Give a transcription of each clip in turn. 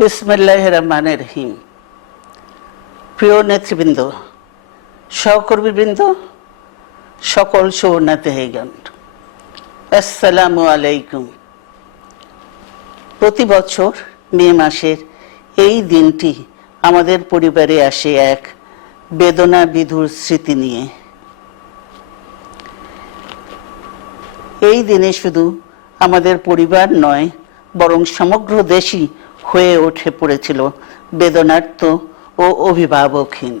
বিসমিল্লাহির রহমানির রহিম। প্রিয় নেতৃবৃন্দ, সহকর্মীবৃন্দ, সকল শরণার্থীগণ, আসসালামু আলাইকুম। প্রতি বছর মে মাসের এই দিনটি আমাদের পরিবারে আসে এক বেদনা বিধুর স্মৃতি নিয়ে। এই দিনে শুধু আমাদের পরিবার নয়, বরং সমগ্র দেশই হয়ে উঠে পড়েছিল বেদনার্ত ও অভিভাবকহীন।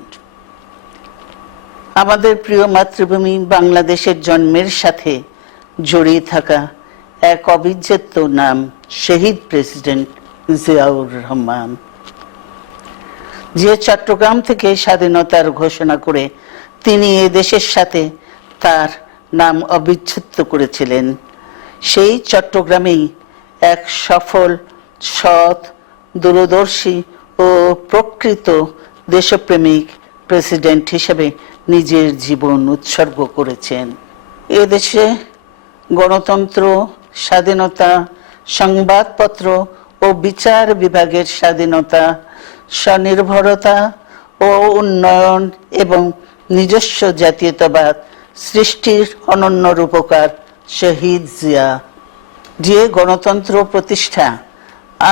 আমাদের প্রিয় মাতৃভূমি বাংলাদেশের জন্মের সাথে জড়িয়ে থাকা এক অবিচ্ছেদ্য নাম শহীদ প্রেসিডেন্ট জিয়াউর রহমান, যে চট্টগ্রাম থেকে স্বাধীনতার ঘোষণা করে তিনি এ দেশের সাথে তার নাম অবিচ্ছেদ্য করেছিলেন। সেই চট্টগ্রামেই এক সফল, সৎ, দূরদর্শী ও প্রকৃত দেশপ্রেমিক প্রেসিডেন্ট হিসেবে নিজের জীবন উৎসর্গ করেছেন। এদেশে গণতন্ত্র, স্বাধীনতা, সংবাদপত্র ও বিচার বিভাগের স্বাধীনতা, স্বনির্ভরতা ও উন্নয়ন এবং নিজস্ব জাতীয়তাবাদ সৃষ্টির অনন্য রূপকার শহীদ জিয়া, যে গণতন্ত্র প্রতিষ্ঠা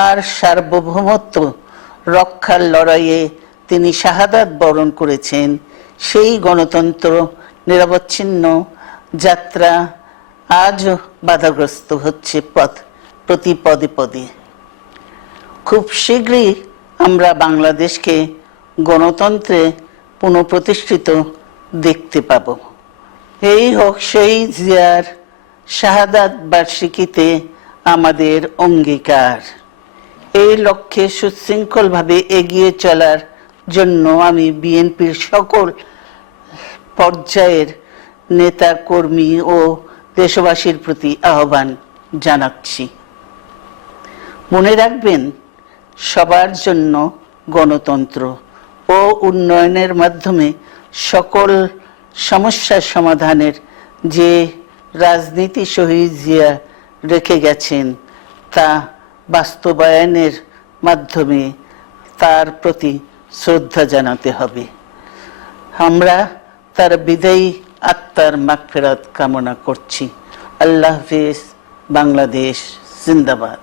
আর সার্বভৌমত্ব রক্ষার লড়াইয়ে তিনি শাহাদাত বরণ করেছেন, সেই গণতন্ত্র নিরবচ্ছিন্ন যাত্রা আজও বাধাগ্রস্ত হচ্ছে প্রতি পদে পদে। খুব শীঘ্রই আমরা বাংলাদেশকে গণতন্ত্রে পুনঃপ্রতিষ্ঠিত দেখতে পাব। এই হোক শহীদ জিয়ার শাহাদাত বার্ষিকীতে আমাদের অঙ্গীকার। এই লক্ষ্যে সুশৃঙ্খলভাবে এগিয়ে চলার জন্য আমি বিএনপির সকল পর্যায়ের নেতা কর্মী ও দেশবাসীর প্রতি আহ্বান জানাচ্ছি। মনে রাখবেন, সবার জন্য গণতন্ত্র ও উন্নয়নের মাধ্যমে সকল সমস্যার সমাধানের যে রাজনীতি শহীদ জিয়া রেখে গেছেন, তা বাস্তবায়নের মাধ্যমে তার প্রতি শ্রদ্ধা জানাতে হবে। আমরা তার বিদায়ী আত্মার মাগফিরাত কামনা করছি। আল্লাহ হাফেজ। বাংলাদেশ জিন্দাবাদ।